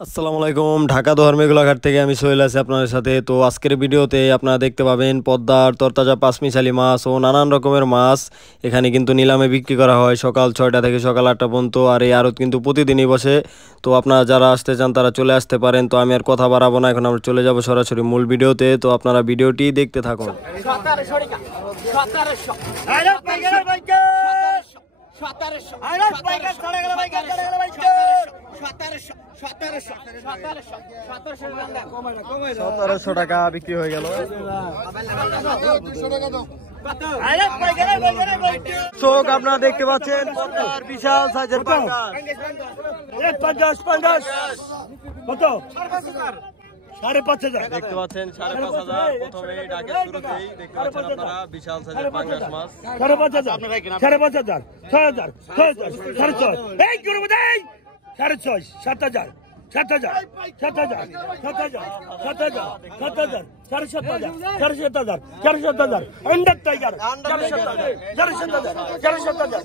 আসসালামু আলাইকুম, ঢাকা দোহার মেঘলাঘাট থেকে আমি সোহেল আছি আপনাদের সাথে। তো আজকের ভিডিওতে আপনারা দেখতে পাবেন পদ্মার তরতাজা পাঁচমিশালি মাছ ও নানান রকমের মাছ এখানে কিন্তু নিলামে বিক্রি করা হয় সকাল 6টা থেকে সকাল 8টা পর্যন্ত। আর এই আড়ত কিন্তু প্রতিদিনই বসে। তো আপনারা যারা আসতে চান তারা চলে আসতে পারেন। তো আমি আর কথা বাড়াবো না, এখন আমরা চলে যাব সরাসরি মূল ভিডিওতে। তো আপনারা ভিডিওটি দেখতে থাকুন। টাকা বিক্রি হয়ে গেল। চোখ আপনারা দেখতে পাচ্ছেন বিশাল সাইজের পাঙ্গাস। 5,500 দেখতে পাচ্ছেন, 5,500 প্রথমে ডাকে শুরুতেই দেখতে পাচ্ছেন আপনারা বিশাল সাইজের পাঙ্গাস মাছ। 5,500 5,500 6,000 6,000 6,500 এই গুরু দেই 6,500 7,000 7,000 7,000 7,000 7,000 7,000 7,000 7,000 7,000 अंडर टाइगर 7,000 7,000 7,000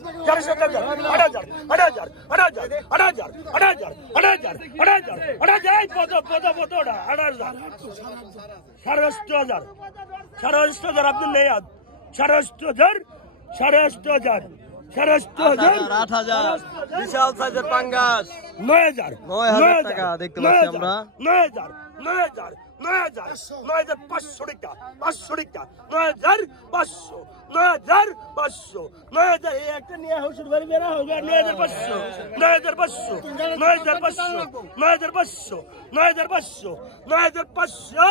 7,000 8,000 8,000 8,000 8,000 8,000 8,000 8,000 8,000 পদা 8,000 8,500 8,500 আপনি নেই 8,500 8,500 8,000 বিশাল সাইজের পাঙ্গাস। 9,000 টাকা দেখতে পাচ্ছি আমরা। 9,000 9,000 9,000 9,500 টাকা 500 টাকা 9,500 9,500 9,000 একটা নিয়ে হুজুর বাড়ি বেরা হোগা 9,500 9,500 9,500 9,500 9,500 9,500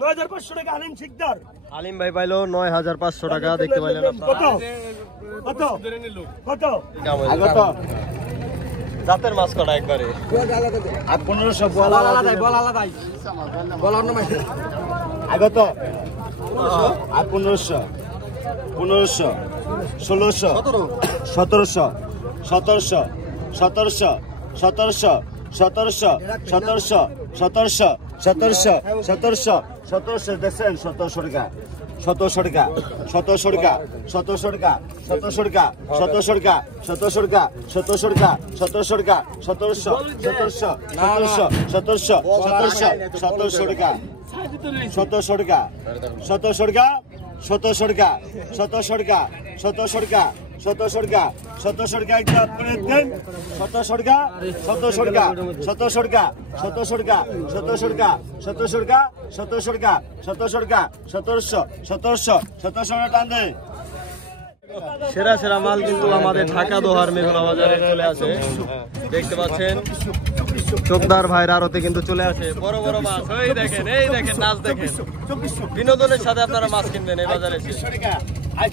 9,500 টাকা আলিম শিকদার আলিম ভাই পাইলো 9,500 টাকা দেখতে পাইলেন আপনারা। কত কত কত জাতের মাছ কটা একবারে 1500 বল আলাদা বল আলাদা বল অন্য মাছ আগত আর 1500 1500 1600 1700 1700 1700 1700 1700 1700 1700 1700 1700 1700 দেখছেন 1700 টাকা 1700 টাকা 1700 টাকা 1700 টাকা 1700 টাকা 1700 টাকা 1700 টাকা 1700 টাকা 1700 টাকা 1700 1700 1700 1700 টাকা 1700 টাকা 1700 টাকা 1700 টাকা 1700 টাকা 1700 টাকা 1700 টাকা 1700 টাকা একটা করে দেন 1700 টাকা 1700 টাকা 1700 টাকা 1700 টাকা 1700 টাকা 1700 টাকা 1700 টাকা 1700 টাকা 1700 1700 1700 টাকা টান দে। সেরা সেরা মাল কিন্তু আমাদের ঢাকা দোহার মেঘনা বাজারে চলে আসে। দেখতে পাচ্ছেন চোখদার ভাইয়ের আড়তে কিন্তু চলে আসে বড় বড় মাছ। এই দেখেন নাচ দেখেন। বিনোদনের সাথে আপনারা মাছ কিনবেন এই বাজারে এসে।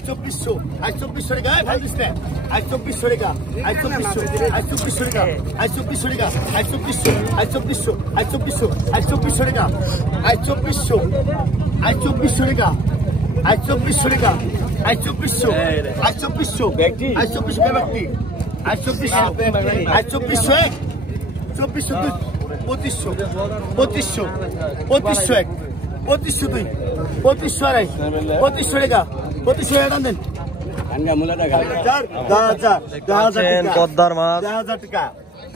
2400 টাকা ভাই দিছে 2400 টাকা 2400 টাকা 2400 টাকা 2400 2400 2400 টাকা 2400 টাকা 2400 টাকা 2400 ব্যক্তি 2400 ব্যক্তি 2400 2400 2500 2500 2500 টাকা 2500 টাকা 2500 টাকা দেন। পদ্মার মাছ 10,000 টাকা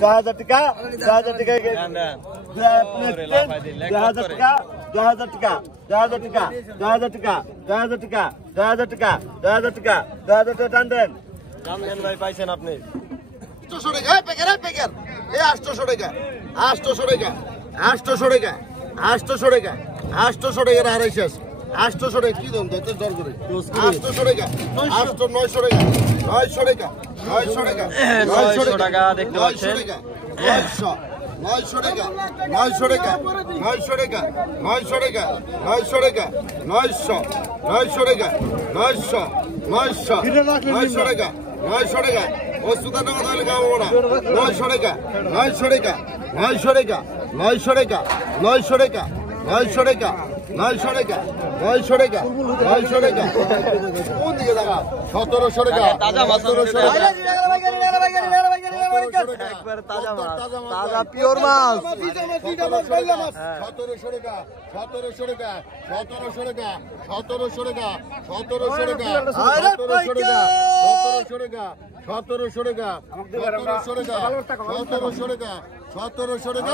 10,000 টাকা 10,000 টাকা 10,000 টাকা 10,000 টাকা 10,000 টাকা 10,000 টাকা 10,000 টাকা 10,000 টাকা 10,000 টাকা 10,000 টাকা টান দেন। ভাই পাইছেন আপনি 800 টাকা পেকার এই 800 টাকা 800 টাকা 800 টাকা 800 টাকা 800 টাকা আর শেষ 800 টাকা কি দাম দর করে 800 টাকা 800 900 টাকা 900 টাকা 900 টাকা 900 টাকা দেখতে পাচ্ছেন 900 টাকা 900 টাকা 900 টাকা 900 টাকা 900 টাকা 900 টাকা 900 টাকা 900 টাকা ও সুদান না তাহলে গাবো না 900 টাকা 900 টাকা 900 টাকা 900 টাকা 900 টাকা 900 টাকা 900 টাকা 900 টাকা 900 টাকা কোন দিকে দেখা 1700 টাকা তাজা মাছ 1700 টাকা একবার তাজা মাছ, তাজা পিওর মাছ। 1700 টাকা 1700 টাকা 1700 টাকা 1700 টাকা 1700 টাকা 1700 টাকা 1700 টাকা 1700 টাকা 1700 টাকা 1700 টাকা 1700 টাকা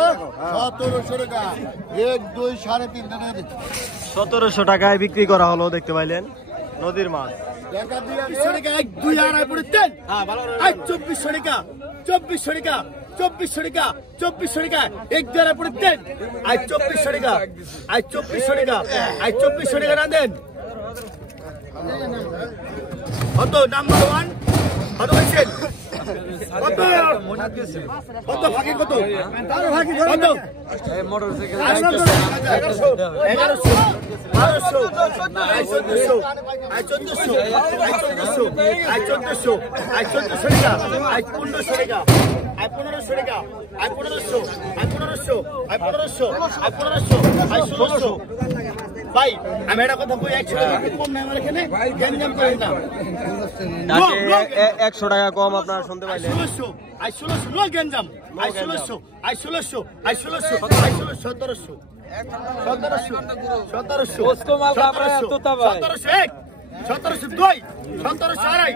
1700 টাকা 1 2 3.5 টাকা 1700 টাকায় বিক্রি করা হলো, দেখতে পাইলেন নদীর মাছ। 2400 টাকা 1 2 আড়াই পড়ে দেন। হ্যাঁ ভালো 2400 টাকা 2400 টাকা 2400 টাকা 2400 টাকা 1 2 আড়াই পড়ে দেন। 2400 টাকা 2400 টাকা 2400 টাকা না দেন। কত নাম্বার 1 কত হইছেন? কত কত ভাগে কত ভাগে কত এই মোটরসাইকেল 1100 1200 1400 1400 1400 টাকা 1500 টাকা 1500 টাকা 1500 1500 ভাই আমি একটা কথা কই 100 টাকা কম নাই আমার এখানে গ্যাঞ্জাম করেন না। 100 টাকা কম আপনারা শুনতে পাইলেন। 1600 লো গ্যাঞ্জাম 1600 1700 1700 1700 1700 1700 1700 2 1700 আড়াই